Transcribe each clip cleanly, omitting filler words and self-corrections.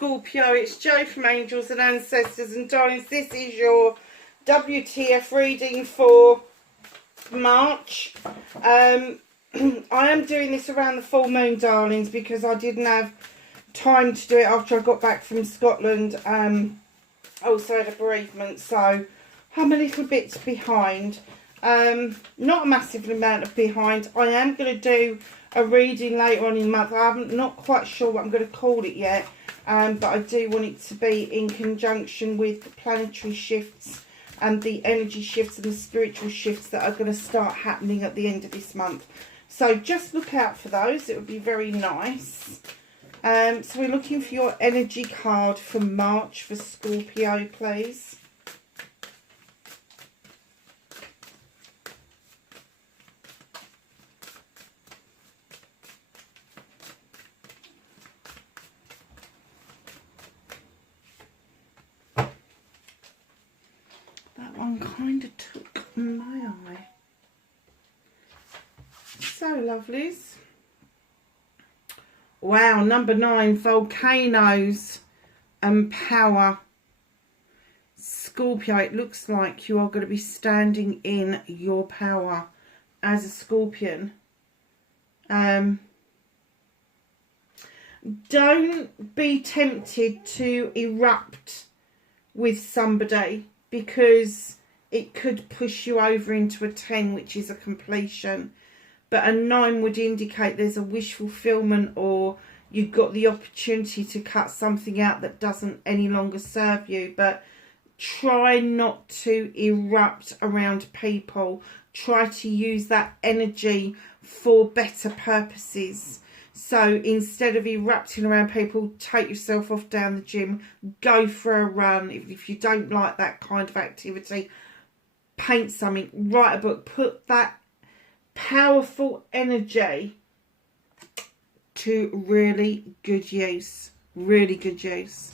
Scorpio, it's Jo from Angels and Ancestors, and darlings, this is your WTF reading for March. I am doing this around the full moon, darlings, because I didn't have time to do it after I got back from Scotland. I also had a bereavement, so I'm a little bit behind. Not a massive amount of behind. I am going to do a reading later on in the month. I'm not quite sure what I'm going to call it yet, but I do want it to be in conjunction with the planetary shifts and the energy shifts and the spiritual shifts that are going to start happening at the end of this month. So just look out for those. It would be very nice. So we're looking for your energy card for March for Scorpio, please. That one kind of took my eye. So lovelies. Wow, number 9, volcanoes and power. Scorpio, it looks like you are going to be standing in your power as a Scorpion. Don't be tempted to erupt with somebody, because it could push you over into a 10, which is a completion. But a 9 would indicate there's a wish fulfillment, or you've got the opportunity to cut something out that doesn't any longer serve you. But try not to erupt around people. Try to use that energy for better purposes. So instead of erupting around people, take yourself off down the gym, go for a run. If you don't like that kind of activity, paint something, write a book, put that powerful energy to really good use. Really good use.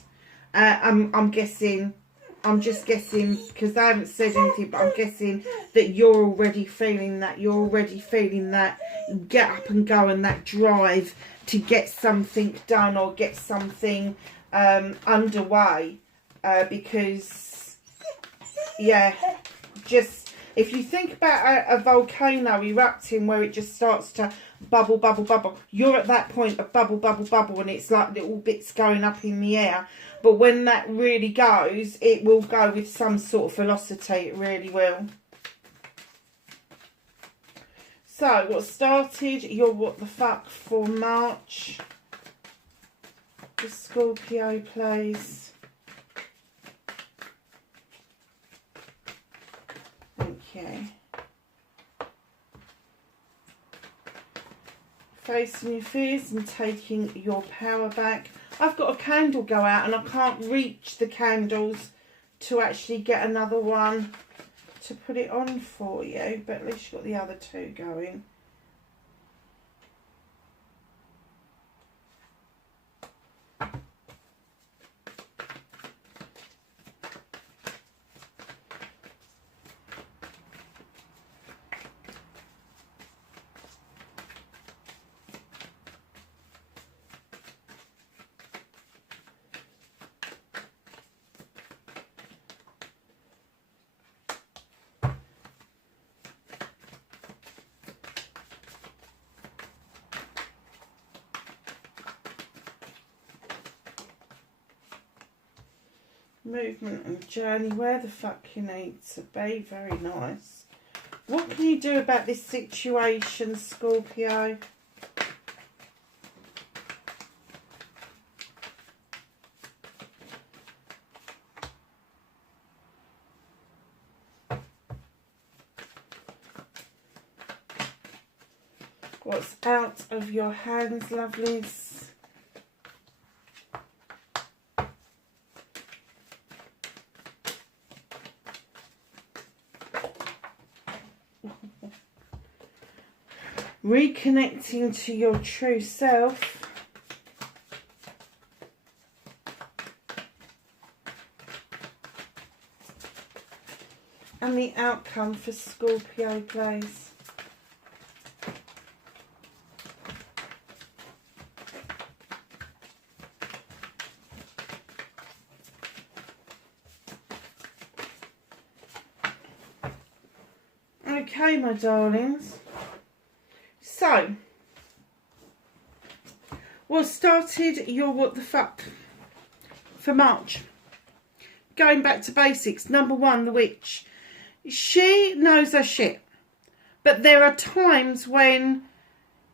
I'm just guessing because they haven't said anything, but I'm guessing that you're already feeling that. You're already feeling that get up and go and that drive to get something done or get something underway. Because, yeah, just if you think about a volcano erupting where it just starts to bubble, bubble, bubble, you're at that point of bubble, bubble, bubble, and it's like little bits going up in the air. But when that really goes, it will go with some sort of velocity. It really will. So, what started your what the fuck for March? The Scorpio, please. Thank you. Facing your fears and taking your power back. I've got a candle go out and I can't reach the candles to actually get another one to put it on for you, but at least you've got the other 2 going. Movement and journey, where the fuck you need to be. Very nice. What can you do about this situation, Scorpio? What's out of your hands, lovelies? Reconnecting to your true self. And the outcome for Scorpio, please. Okay, my darlings. So, what started your what the fuck for March? Going back to basics. Number one, the witch. She knows her shit. But there are times when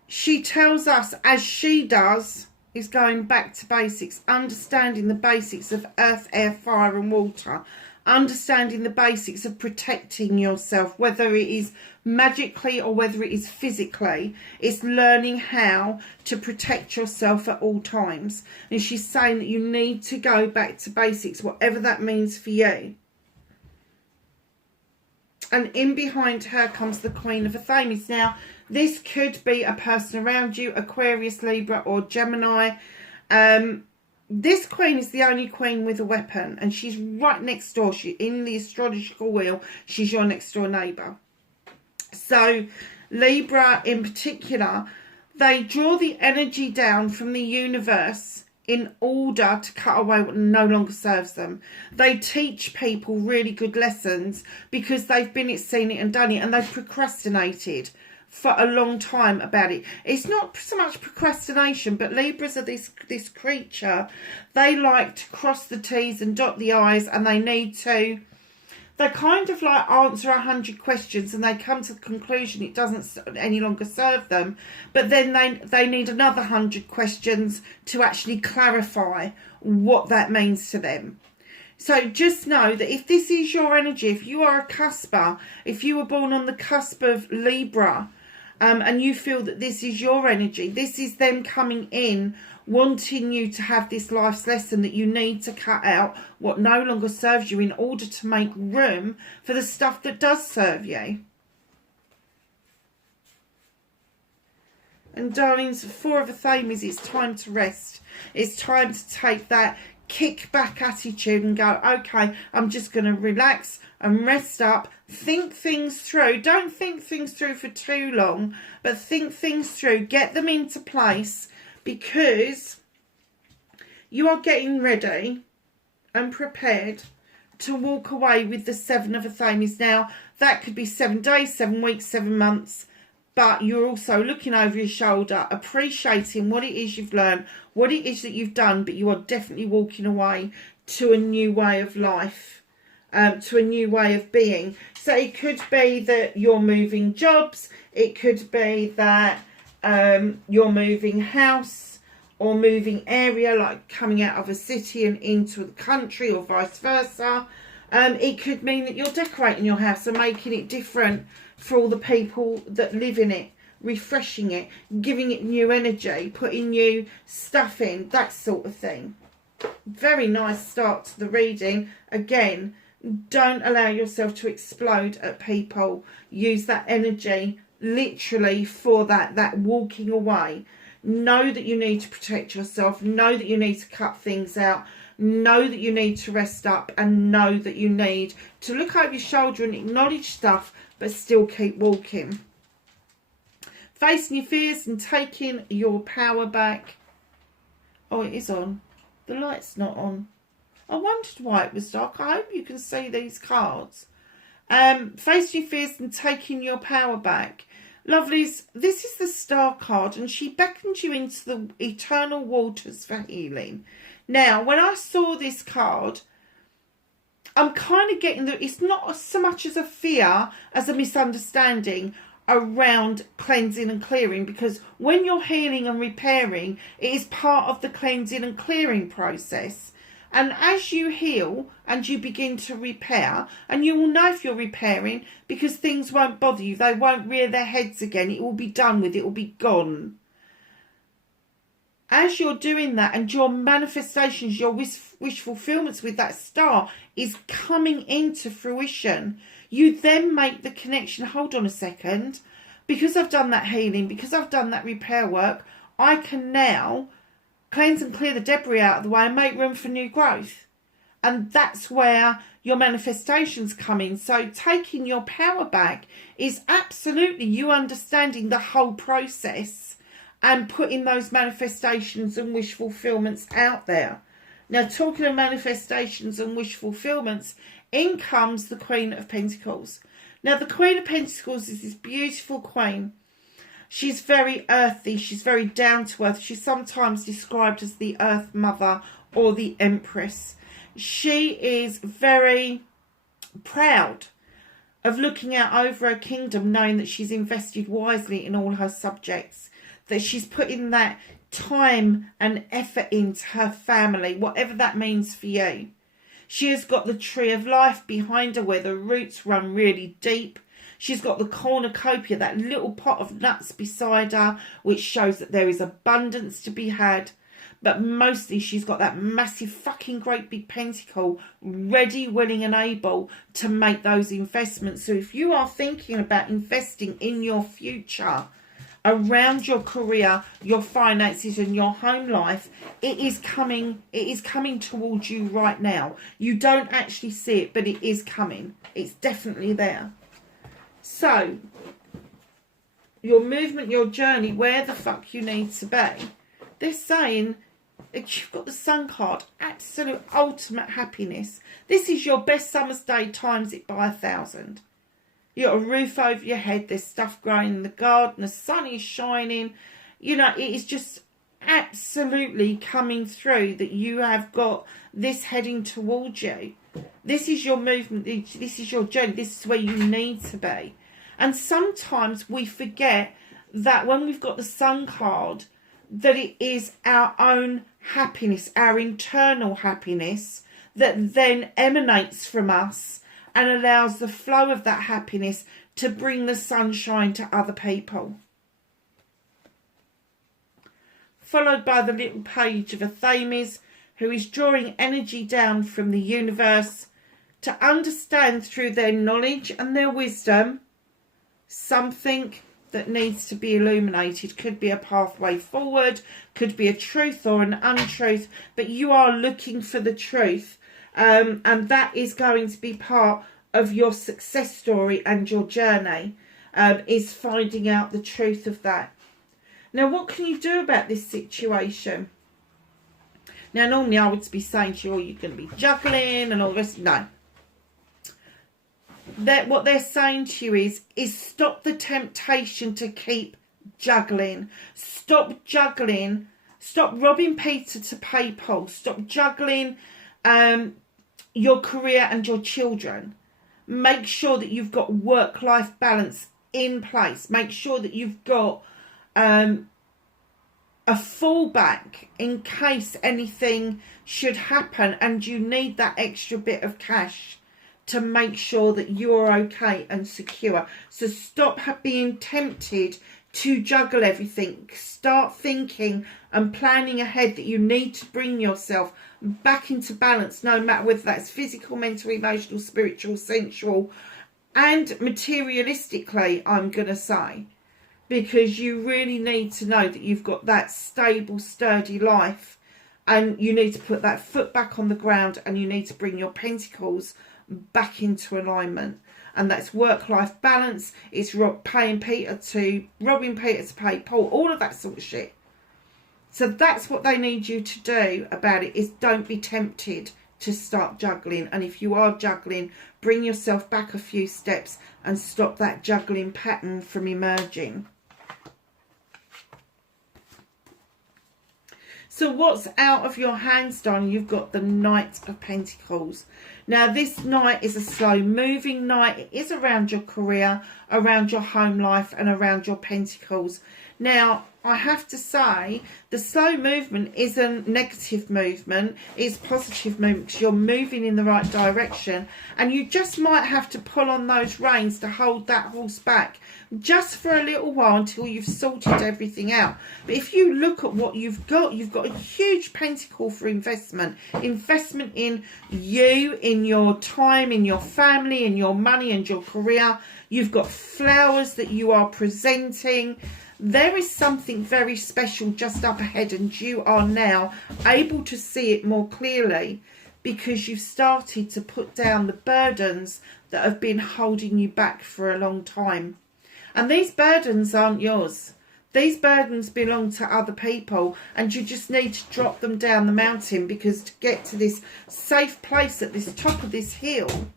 she tells us, as she does, is going back to basics. Understanding the basics of earth, air, fire and water. Understanding the basics of protecting yourself, whether it is magically or whether it is physically. It's learning how to protect yourself at all times. And she's saying that you need to go back to basics, whatever that means for you. And in behind her comes the Queen of Athames. Now, this could be a person around you, Aquarius, Libra or Gemini. This queen is the only queen with a weapon, and she's right next door. She, in the astrological wheel, she's your next door neighbour. So, Libra in particular, they draw the energy down from the universe in order to cut away what no longer serves them. They teach people really good lessons because they've been it, seen it and done it, and they've procrastinated for a long time about it. It's not so much procrastination, but Libras are this creature. They like to cross the T's and dot the I's, and they need to, they kind of like answer 100 questions and they come to the conclusion it doesn't any longer serve them, but then they need another 100 questions to actually clarify what that means to them. So just know that if this is your energy, if you are a cusper, if you were born on the cusp of Libra, and you feel that this is your energy, this is them coming in, wanting you to have this life's lesson that you need to cut out what no longer serves you in order to make room for the stuff that does serve you. And darlings, Four of Athames, it's time to rest. It's time to take that kick back attitude and go, okay, I'm just going to relax and rest up, think things through. Don't think things through for too long, but think things through, get them into place, because you are getting ready and prepared to walk away with the Seven of Athames. Now, that could be 7 days, 7 weeks, 7 months, but you're also looking over your shoulder, appreciating what it is you've learned, what it is that you've done, but you are definitely walking away to a new way of life. To a new way of being. So it could be that you're moving jobs, it could be that you're moving house or moving area, like coming out of a city and into the country or vice versa. It could mean that you're decorating your house and making it different for all the people that live in it, refreshing it, giving it new energy, putting new stuff in, that sort of thing. Very nice start to the reading. Again, don't allow yourself to explode at people. Use that energy literally for that walking away. Know that you need to protect yourself. Know that you need to cut things out. Know that you need to rest up, and know that you need to look over your shoulder and acknowledge stuff, but still keep walking. Facing your fears and taking your power back. Oh, it is on. The light's not on. I wondered why it was dark. I hope you can see these cards. Facing your fears and taking your power back. Lovelies, this is the Star card, and she beckons you into the eternal waters for healing. Now, when I saw this card, I'm kind of getting that it's not so much as a fear as a misunderstanding around cleansing and clearing, because when you're healing and repairing, it is part of the cleansing and clearing process. And as you heal and you begin to repair, and you will know if you're repairing because things won't bother you, they won't rear their heads again, it will be done with, it will be gone. As you're doing that and your manifestations, your wish fulfillments with that star is coming into fruition, you then make the connection, hold on a second, because I've done that healing, because I've done that repair work, I can now cleanse and clear the debris out of the way and make room for new growth. And that's where your manifestations come in. So taking your power back is absolutely you understanding the whole process and putting those manifestations and wish fulfillments out there. Now, talking of manifestations and wish fulfillments, in comes the Queen of Pentacles. Now, the Queen of Pentacles is this beautiful queen. She's very earthy. She's very down to earth. She's sometimes described as the Earth Mother or the Empress. She is very proud of looking out over her kingdom, knowing that she's invested wisely in all her subjects, that she's putting that time and effort into her family, whatever that means for you. She has got the tree of life behind her where the roots run really deep. She's got the cornucopia, that little pot of nuts beside her, which shows that there is abundance to be had. But mostly she's got that massive fucking great big pentacle ready, willing and able to make those investments. So if you are thinking about investing in your future, around your career, your finances and your home life, it is coming towards you right now. You don't actually see it, but it is coming. It's definitely there. So your movement, your journey, where the fuck you need to be, they're saying you've got the Sun card, absolute ultimate happiness. This is your best summer's day, times it by 1,000. You got a roof over your head, there's stuff growing in the garden, the sun is shining. You know, it is just absolutely coming through that you have got this heading towards you. This is your movement, this is your journey, this is where you need to be. And sometimes we forget that when we've got the Sun card, that it is our own happiness, our internal happiness, that then emanates from us and allows the flow of that happiness to bring the sunshine to other people. Followed by the little page of a Themis, who is drawing energy down from the universe to understand through their knowledge and their wisdom something that needs to be illuminated. Could be a pathway forward, could be a truth or an untruth, but you are looking for the truth. And that is going to be part of your success story and your journey, is finding out the truth of that. Now, what can you do about this situation? Now, normally I would be saying to you, oh, you're going to be juggling and all this. No. What they're saying to you is stop the temptation to keep juggling. Stop juggling. Stop robbing Peter to pay Paul. Stop juggling your career and your children. Make sure that you've got work-life balance in place. Make sure that you've got a fallback in case anything should happen and you need that extra bit of cash to make sure that you're okay and secure. So stop being tempted to juggle everything. Start thinking and planning ahead that you need to bring yourself back into balance, no matter whether that's physical, mental, emotional, spiritual, sensual and materialistically, I'm going to say. Because you really need to know that you've got that stable, sturdy life and you need to put that foot back on the ground and you need to bring your pentacles back into alignment. And that's work-life balance. It's robbing Peter to pay Paul. All of that sort of shit. So that's what they need you to do about it, is don't be tempted to start juggling. And if you are juggling, bring yourself back a few steps and stop that juggling pattern from emerging. So what's out of your hands, darling? You've got the Knight of Pentacles. Now, this Knight is a slow-moving Knight. It is around your career, around your home life, and around your Pentacles. Now, I have to say, the slow movement isn't negative movement. It's positive movement because you're moving in the right direction. And you just might have to pull on those reins to hold that horse back just for a little while until you've sorted everything out. But if you look at what you've got a huge pentacle for investment. Investment in you, in your time, in your family, in your money and your career. You've got flowers that you are presenting. There is something very special just up ahead and you are now able to see it more clearly because you've started to put down the burdens that have been holding you back for a long time. And these burdens aren't yours. These burdens belong to other people and you just need to drop them down the mountain, because to get to this safe place at this top of this hill,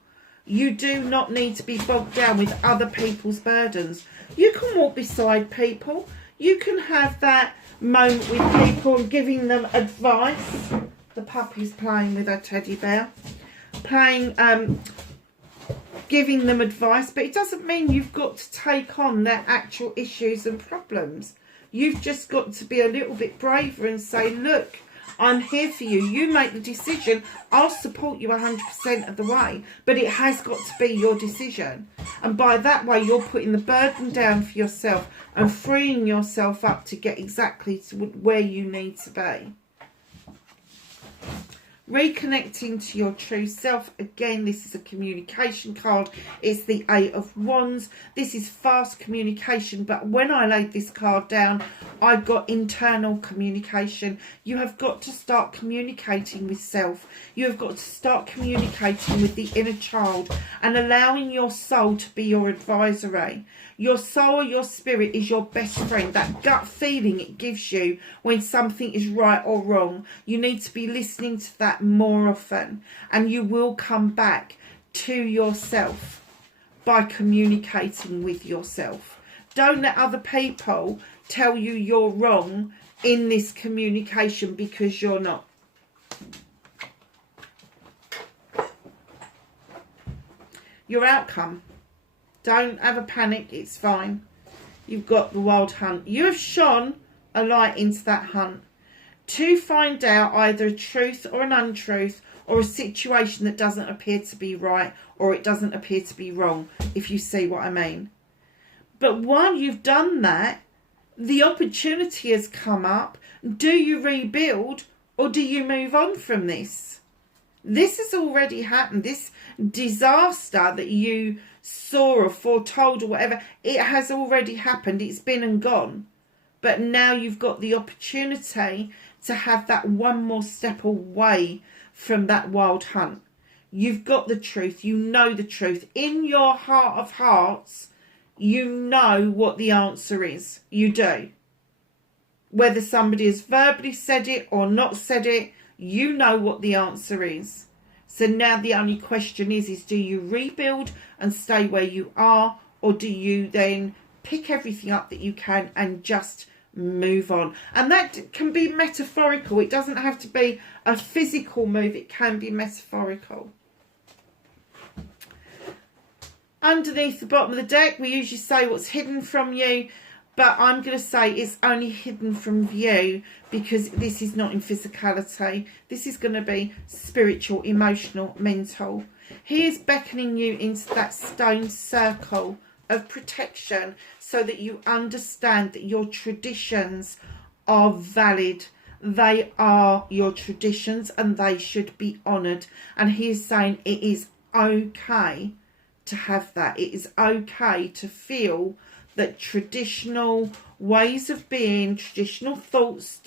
You do not need to be bogged down with other people's burdens. You can walk beside people. You can have that moment with people and giving them advice. The puppy's playing with her teddy bear. Giving them advice, but it doesn't mean you've got to take on their actual issues and problems. You've just got to be a little bit braver and say, look, I'm here for you. You make the decision. I'll support you 100% of the way, but it has got to be your decision. And by that way, you're putting the burden down for yourself and freeing yourself up to get exactly to where you need to be. Reconnecting to your true self. Again, this is a communication card. It's the Eight of Wands. This is fast communication, but when I laid this card down, I got internal communication. You have got to start communicating with self. You have got to start communicating with the inner child and allowing your soul to be your advisory. Your soul or your spirit is your best friend. That gut feeling it gives you when something is right or wrong. You need to be listening to that more often, and you will come back to yourself by communicating with yourself. Don't let other people tell you you're wrong in this communication, because you're not. Your outcome. Don't have a panic, it's fine. You've got the wild hunt. You have shone a light into that hunt to find out either a truth or an untruth, or a situation that doesn't appear to be right, or it doesn't appear to be wrong, if you see what I mean. But while you've done that, the opportunity has come up. Do you rebuild, or do you move on from this? This has already happened. This disaster that you saw or foretold or whatever, it has already happened. It's been and gone. But now you've got the opportunity to have that one more step away from that wild hunt. You've got the truth. You know the truth. In your heart of hearts, you know what the answer is. You do. Whether somebody has verbally said it or not said it, you know what the answer is. So now the only question is do you rebuild and stay where you are, or do you then pick everything up that you can and just move on? And that can be metaphorical. It doesn't have to be a physical move. It can be metaphorical. Underneath the bottom of the deck, we usually say what's hidden from you, but I'm going to say it's only hidden from view, because this is not in physicality. This is going to be spiritual, emotional, mental. He is beckoning you into that stone circle of protection so that you understand that your traditions are valid. They are your traditions and they should be honoured. And he is saying it is okay to have that. It is okay to feel that traditional ways of being, traditional thoughts,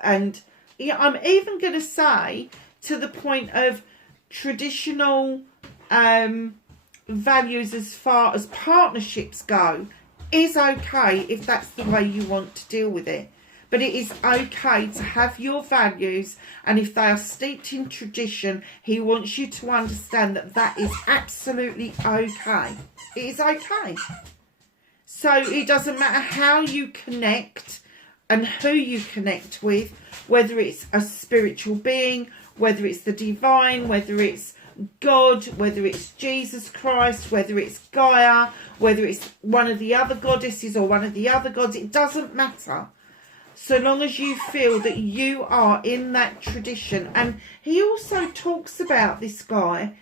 and yeah, I'm even going to say to the point of traditional values as far as partnerships go, is okay if that's the way you want to deal with it. But it is okay to have your values, and if they are steeped in tradition, he wants you to understand that that is absolutely okay. It is okay. So it doesn't matter how you connect and who you connect with, whether it's a spiritual being, whether it's the divine, whether it's God, whether it's Jesus Christ, whether it's Gaia, whether it's one of the other goddesses or one of the other gods, it doesn't matter. So long as you feel that you are in that tradition. And he also talks about this guy,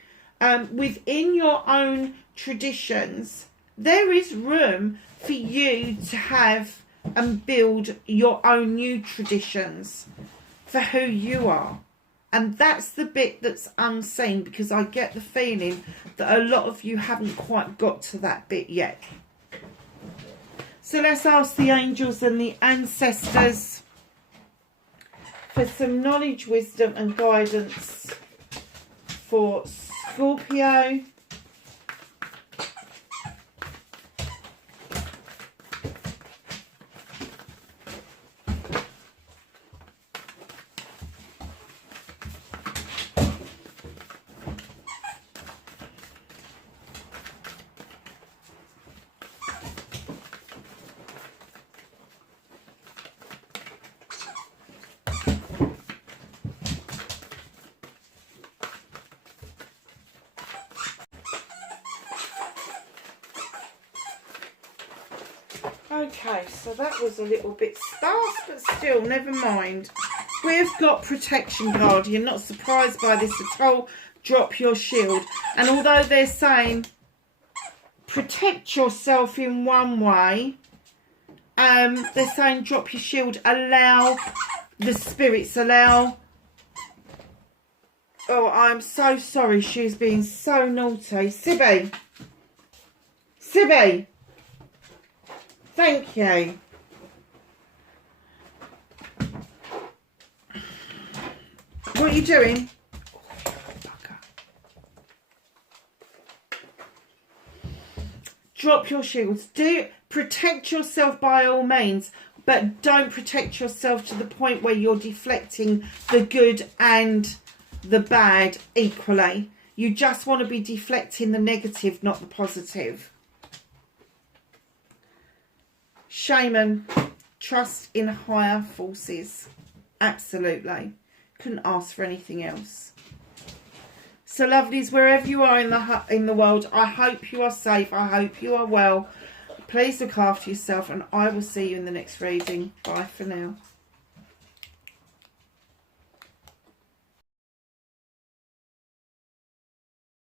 within your own traditions, there is room for you to have and build your own new traditions for who you are. And that's the bit that's unseen, because I get the feeling that a lot of you haven't quite got to that bit yet. So let's ask the angels and the ancestors for some knowledge, wisdom and guidance for Scorpio. Okay, so that was a little bit sparse, but still, never mind. We've got protection, Guardian. Not surprised by this at all. Drop your shield. And although they're saying protect yourself in one way, they're saying drop your shield. Allow the spirits, allow... Oh, I'm so sorry. She's being so naughty. Sibby. Sibby. Thank you. What are you doing? Drop your shields. Do protect yourself by all means, but don't protect yourself to the point where you're deflecting the good and the bad equally. You just want to be deflecting the negative, not the positive. Shaman, trust in higher forces. Absolutely. Couldn't ask for anything else. So lovelies, wherever you are in the world, I hope you are safe. I hope you are well. Please look after yourself, and I will see you in the next reading. Bye for now.